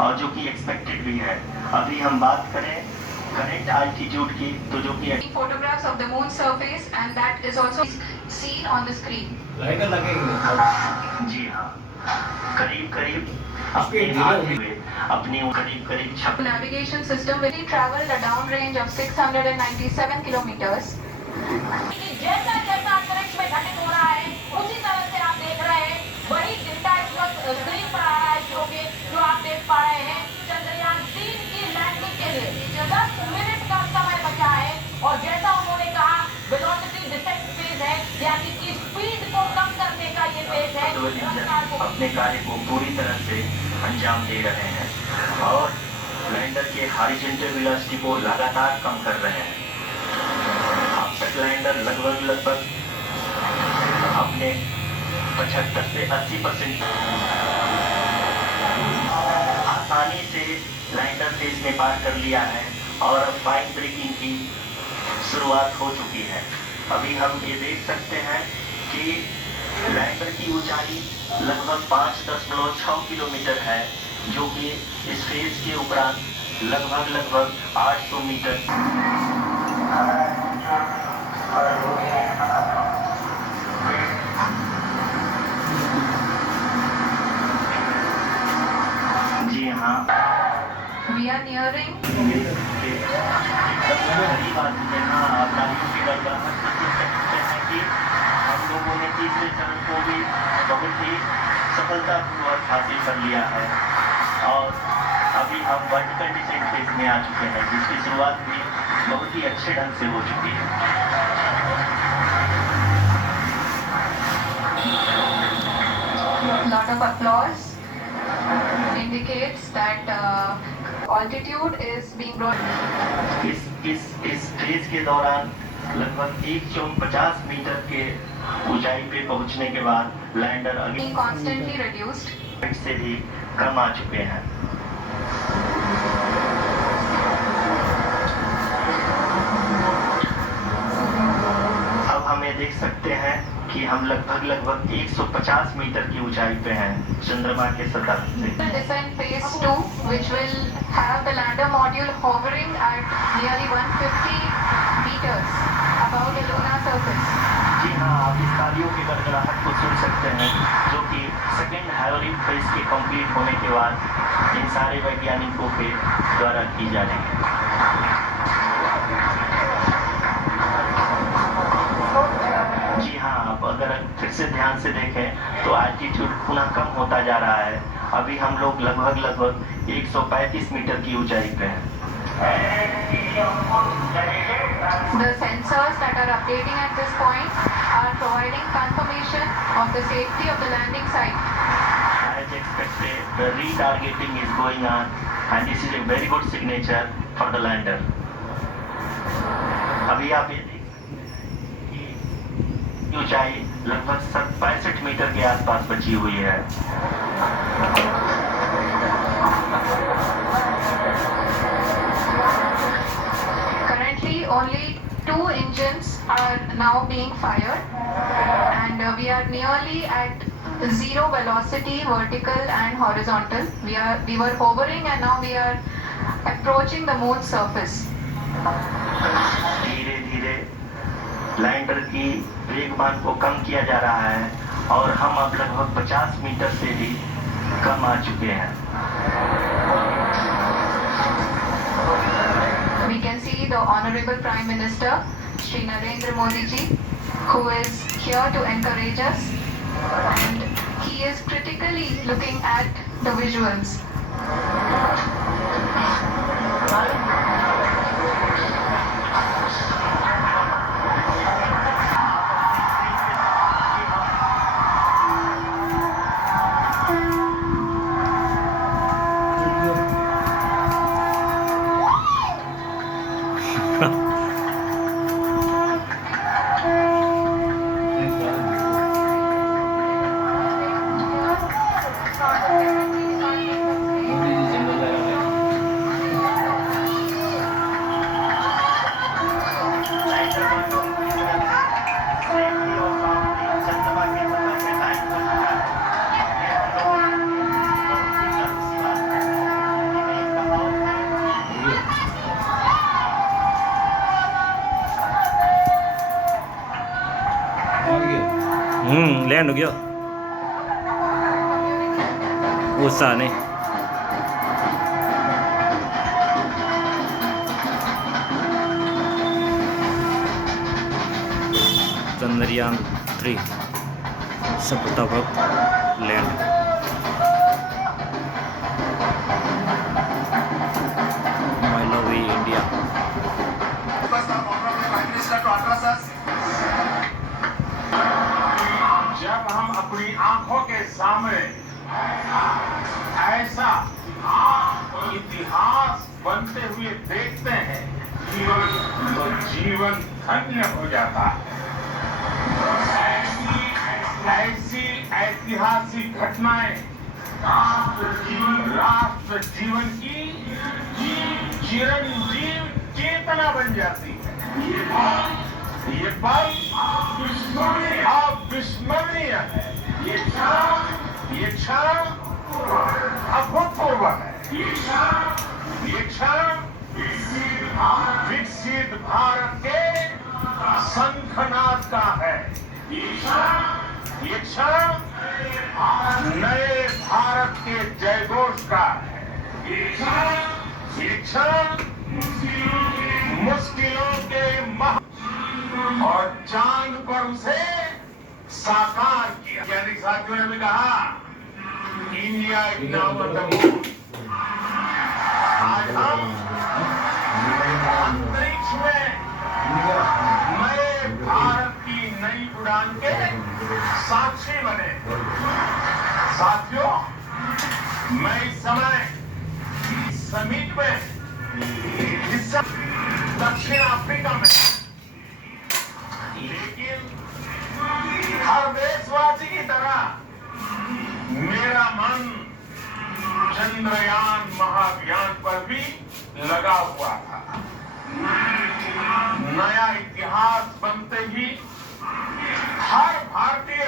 और जो कि एक्सपेक्टेड भी है। अभी हम बात करें करेंट अल्टीट्यूड की, तो जो कि photographs of the moon surface and that is also seen on the screen. Lighter लगेंगे। जी हाँ, करीब करीब अपने आगे हुए अपनी करीब करीब Navigation system will travel a downrange of 697 kilometers. जैसा जैसा अंतरिक्ष में घटित हो रहा है उसी तरह से आप देख रहे हैं वही डेटा इस वक्त स्क्रीन पर आ रहा है जो आप देख पा रहे हैं। चंद्रयान 3 की लैंडिंग के लिए 10 मिनट का समय बचा है और जैसा उन्होंने कहा वेलोसिटी डिसेंट फेज है, यानी कि स्पीड को कम करने का ये फेज है। अपने कार्य को पूरी तरह से अंजाम दे रहे हैं और लैंडर के हॉरिजॉन्टल वेलोसिटी को लगातार कम कर रहे हैं। अब तक लैंडर लगभग अपने 75 से 80% आसानी से लैंडर फेज में पार कर लिया है और अब फाइन ब्रेकिंग की शुरुआत हो चुकी है। अभी हम ये देख सकते हैं कि लैंडर की ऊंचाई लगभग 5.6 किलोमीटर है, जो कि इस फेज के उपरांत लगभग 800 मीटर। जी हाँ, We are nearing हम लोगों ने तीसरे चरण को भी बहुत ही सफलतापूर्वक हासिल कर लिया है और अभी हम वर्टिकल डिसेंट फेज में आ चुके हैं, जिसकी शुरुआत भी बहुत ही अच्छे ढंग से हो चुकी है। lot of applause indicates that altitude is being brought. इस फेज के दौरान लगभग 150 मीटर के ऊंचाई पे पहुंचने के बाद लैंडर Being constantly reduced. से भी कम आ चुके हैं। अब हमें देख सकते हैं कि हम लगभग 150 मीटर की ऊंचाई पे हैं चंद्रमा के सतह से। Descent phase 2, which will have the lander module hovering at nearly 150 meters above the lunar surface. जी हाँ, आप इस तालियों की गड़गड़ाहट को सुन सकते हैं, जो कि सेकेंड हाइड्रोलिक फेज के कंप्लीट होने के बाद इन सारे वैज्ञानिकों के द्वारा की जा रही है। जी हाँ, आप अगर फिर से ध्यान से देखें तो एल्टीट्यूड पुनः कम होता जा रहा है। अभी हम लोग लगभग 135 मीटर की ऊंचाई पे हैं। The sensors that are updating at this point are providing confirmation of the safety of the landing site. As expected, the retargeting is going on and this is a very good signature for the lander. अभी आप ये देख सकते हैं कि ऊंचाई लगभग 65 metre के आसपास बची हुई है। Currently, only 2 engines are now being fired, and we are nearly at zero velocity, vertical and horizontal. We were hovering, and now we are approaching the moon's surface. धीरे धीरे लैंडर की वेगमान को कम किया जा रहा है और हम अब लगभग 50 मीटर से भी कम आ चुके हैं। We can see the Honorable Prime Minister, Shri Narendra Modi ji, who is here to encourage us, and he is critically looking at the visuals. Land हो गया उत्साह ने चंद्रयान 3 सफलतापूर्वक लैंड। My love India. जब हम अपनी आंखों के सामने ऐसा इतिहास बनते हुए देखते हैं तो जीवन धन्य हो जाता है। ऐसी ऐतिहासिक घटनाएं राष्ट्र जीवन की चिरंजीव चेतना बन जाती है। ये पल अविस्मरणीय है। ये क्षण अभूतपूर्व है। ये क्षण विकसित भारत के शंखनाद का है। ये क्षण नए भारत के जयघोष का है। ये क्षण मुश्किलों के और चांद पर उसे साकार किया। यानी साथियों ने भी कहा India is now on the moon. आज हम अंतरिक्ष में नए भारत की नई उड़ान के साक्षी बने। साथियों, मैं इस समय समिट में हिस्सा दक्षिण अफ्रीका में, लेकिन हर देशवासी की तरह मेरा मन चंद्रयान महाअभियान पर भी लगा हुआ था। नया इतिहास बनते ही हर भारतीय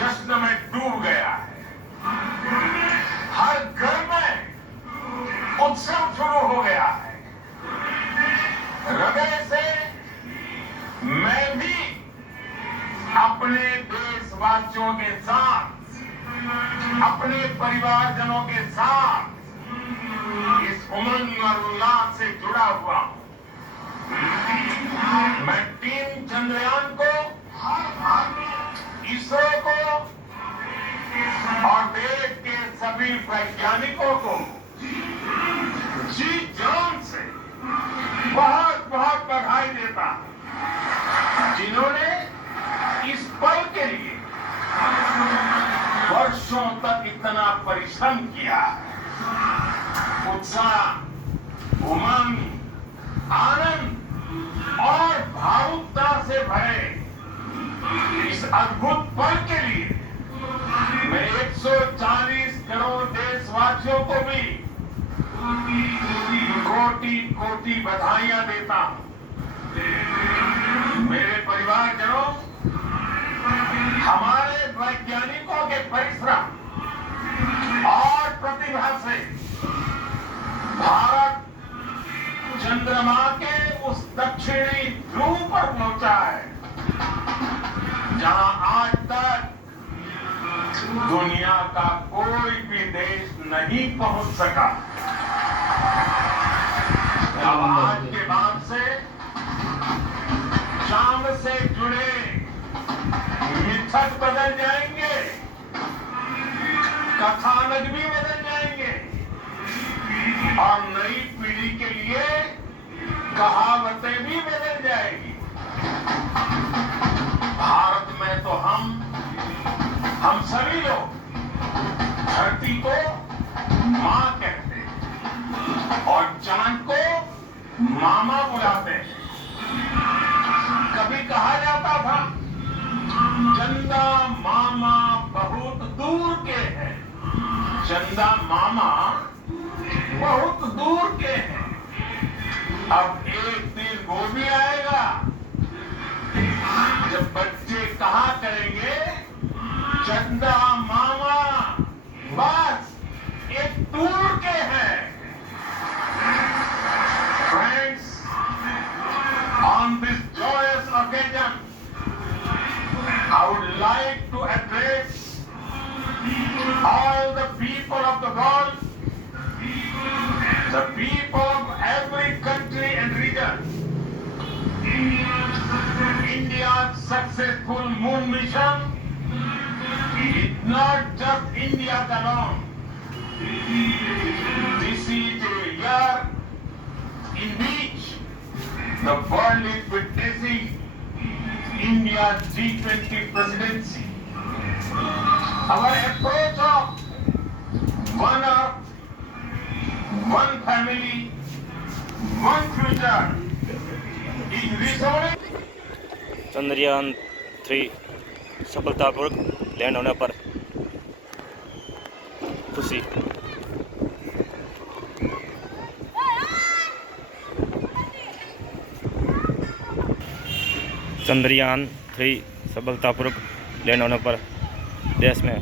जश्न में डूब गया है। हर घर में उत्सव शुरू हो गया है। हृदय से मैं भी अपने देशवासियों के साथ, अपने परिवारजनों के साथ इस उमंग और उल्लास से जुड़ा हुआ हूं। मैं टीम चंद्रयान को, इसरो को और देश के सभी वैज्ञानिकों को जी जान से बहुत बहुत बधाई देता हूं, जिन्होंने इस पल के लिए वर्षों तक इतना परिश्रम किया। उत्साह, उमंग, आनंद और भावुकता से भरे इस अद्भुत पल के लिए मैं 140 करोड़ देशवासियों को भी कोटि कोटि बधाइयां देता हूं। मेरे परिवारजनों, हमारे वैज्ञानिकों के परिश्रम और प्रतिभा से भारत चंद्रमा के उस दक्षिणी ध्रुव पर पहुंचा है जहां आज तक दुनिया का कोई भी देश नहीं पहुंच सका। अब आज के बाद से चांद से जुड़े मिथक बदल जाएंगे, कथानक भी बदल जाएंगे और नई पीढ़ी के लिए कहावतें भी बदल जाएगी। भारत में तो हम सभी लोग धरती को मां कहते हैं और चांद को मामा बुलाते हैं। कभी कहा जाता था चंदा मामा बहुत दूर के हैं। चंदा मामा बहुत दूर के हैं। अब एक दिन वो भी आएगा जब बच्चे कहा करेंगे चंदा मामा बस एक दूर के हैं। Friends, on this joyous occasion, I would successful moon mission is not just India's alone. This is a year in which the world is witnessing India's G20 presidency. Our approach of one Earth, one family, one future is resounding. Chandrayaan 3 सफलतापूर्वक land होने पर खुशी। चंद्रयान 3 सफलतापूर्वक land होने पर देश में